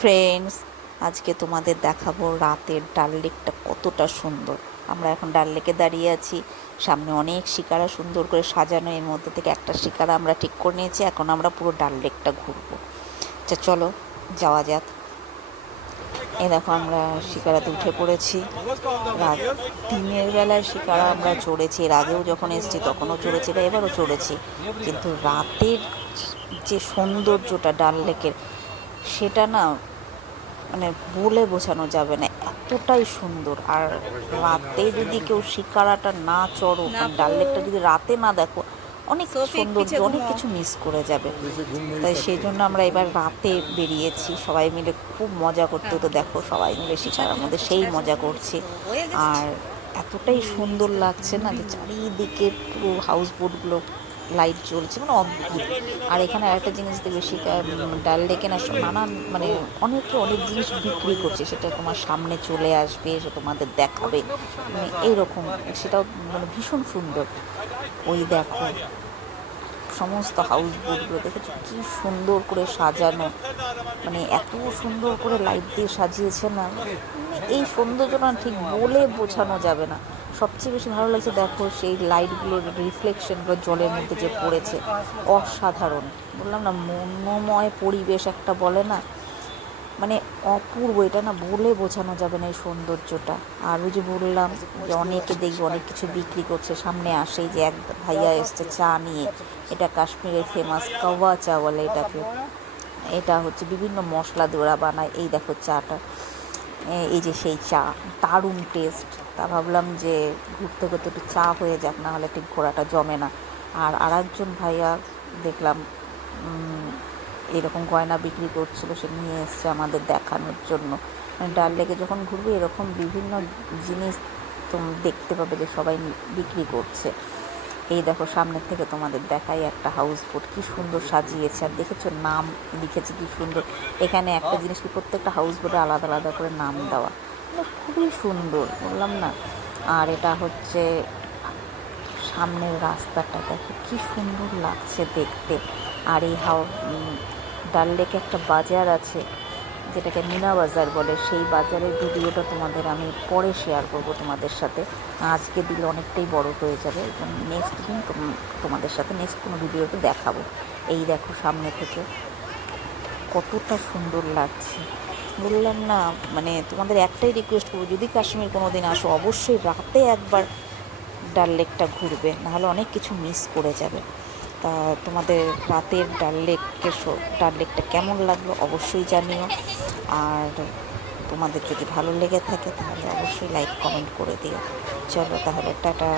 Friends, আজকে তোমাদের দেখাবো রাতের ডাল লেকটা কতটা সুন্দর। আমরা এখন ডাল লেকে দাঁড়িয়ে আছি, সামনে অনেক শিকারা সুন্দর করে সাজানো, এর মধ্যে থেকে একটা শিকারা আমরা ঠিক করে নিয়েছি। এখন আমরা পুরো ডাল লেকটা ঘুরবো। আচ্ছা চলো যাওয়া যাক। এই দেখো আমরা শিকারাতে উঠে পড়েছি। রাত দিনের বেলায় শিকারা আমরা চড়েছি, এর আগেও যখন এসেছি তখনও চড়েছি, বা এবারও চড়েছি। কিন্তু রাতের যে সৌন্দর্যটা ডাল লেকের, সেটা না মানে বলে বোঝানো যাবে না, এতটাই সুন্দর। আর রাতে যদি কেউ শিকারাটা না চড়ো, ডাল লেকটা যদি রাতে না দেখো, অনেক সৌন্দর্য, অনেক কিছু মিস করে যাবে। তাই সেই জন্য আমরা এবার রাতে বেরিয়েছি সবাই মিলে, খুব মজা করতে। তো দেখো সবাই মিলে শিকারার মধ্যে সেই মজা করছি। আর এতটাই সুন্দর লাগছে না যে চারিদিকে পুরো হাউস বোটগুলো লাইট জ্বলছে, মানে অদ্ভুত। আর এখানে আরেকটা জিনিস দেখবে, ডাল লেকে না নানান মানে অনেকে অনেক জিনিস বিক্রি করছে, সেটা তোমার সামনে চলে আসবে, সে তোমাদের দেখাবে, মানে এইরকম। সেটাও মানে ভীষণ সুন্দর। ওই দেখো সমস্ত হাউস বোটগুলো দেখেছো কি সুন্দর করে সাজানো, মানে এত সুন্দর করে লাইট দিয়ে সাজিয়েছে না, মানে এই সৌন্দর্যটা ঠিক বলে বোঝানো যাবে না। সবচেয়ে বেশি ভালো লাগছে দেখো সেই লাইটগুলোর রিফ্লেকশনগুলো জলের মধ্যে যে পড়েছে, অসাধারণ। বললাম না, মনোময় পরিবেশ একটা বলে না, মানে অপূর্ব। এটা না বলে বোঝানো যাবে না এই সৌন্দর্যটা। আর ওই যে বললাম যে অনেকে দেখবে অনেক কিছু বিক্রি করছে, সামনে আসেই যে এক ভাইয়া এসছে চা নিয়ে। এটা কাশ্মীরের ফেমাস কাওয়া চা বলে এটাকে। এটা হচ্ছে বিভিন্ন মশলা দিয়ে ওরা বানায়। এই দেখো চাটা, এই যে সেই চা, দারুণ টেস্ট। তা ভাবলাম যে ঘুরতে ঘুরতে একটু চা হয়ে যাক, না হলে ঠিক ঘোরাটা জমে না। আর আরেকজন ভাইয়া দেখলাম এরকম গয়না বিক্রি করছিল, সে নিয়ে এসছে আমাদের দেখানোর জন্য। মানে ডাল লেকে যখন ঘুরবে এরকম বিভিন্ন জিনিস তুমি দেখতে পাবে যে সবাই বিক্রি করছে। এই দেখো সামনের থেকে তোমাদের দেখাই একটা হাউস বোট, কী সুন্দর সাজিয়েছে। আর দেখেছো নাম লিখেছে কী সুন্দর। এখানে একটা জিনিস কি, প্রত্যেকটা হাউস বোটে আলাদা আলাদা করে নাম দেওয়া, মানে খুবই সুন্দর, বললাম না। আর এটা হচ্ছে সামনের রাস্তাটা, দেখো কী সুন্দর লাগছে দেখতে। আর এই ডাল লেকে একটা বাজার আছে, যেটাকে মিনা বাজার বলে। সেই বাজারের ভিডিওটা তোমাদের আমি পরে শেয়ার করব তোমাদের সাথে। আজকে দিলে অনেকটাই বড় হয়ে যাবে, নেক্সট দিন তোমাদের সাথে নেক্সট কোনো ভিডিওতে দেখাবো। এই দেখো সামনে থেকে কতটা সুন্দর লাগছে, বললাম না। মানে তোমাদের একটাই রিকোয়েস্ট করবো, যদি কাশ্মীর কোনো দিন আসো, অবশ্যই রাতে একবার ডাল লেকটা ঘুরবে, নাহলে অনেক কিছু মিস করে যাবে। তা তোমাদের রাতের ডাল লেকটা কেমন লাগলো অবশ্যই জানিও। আর তোমাদের যদি ভালো লেগে থাকে তাহলে অবশ্যই লাইক কমেন্ট করে দিও। চলো তাহলে টাটা।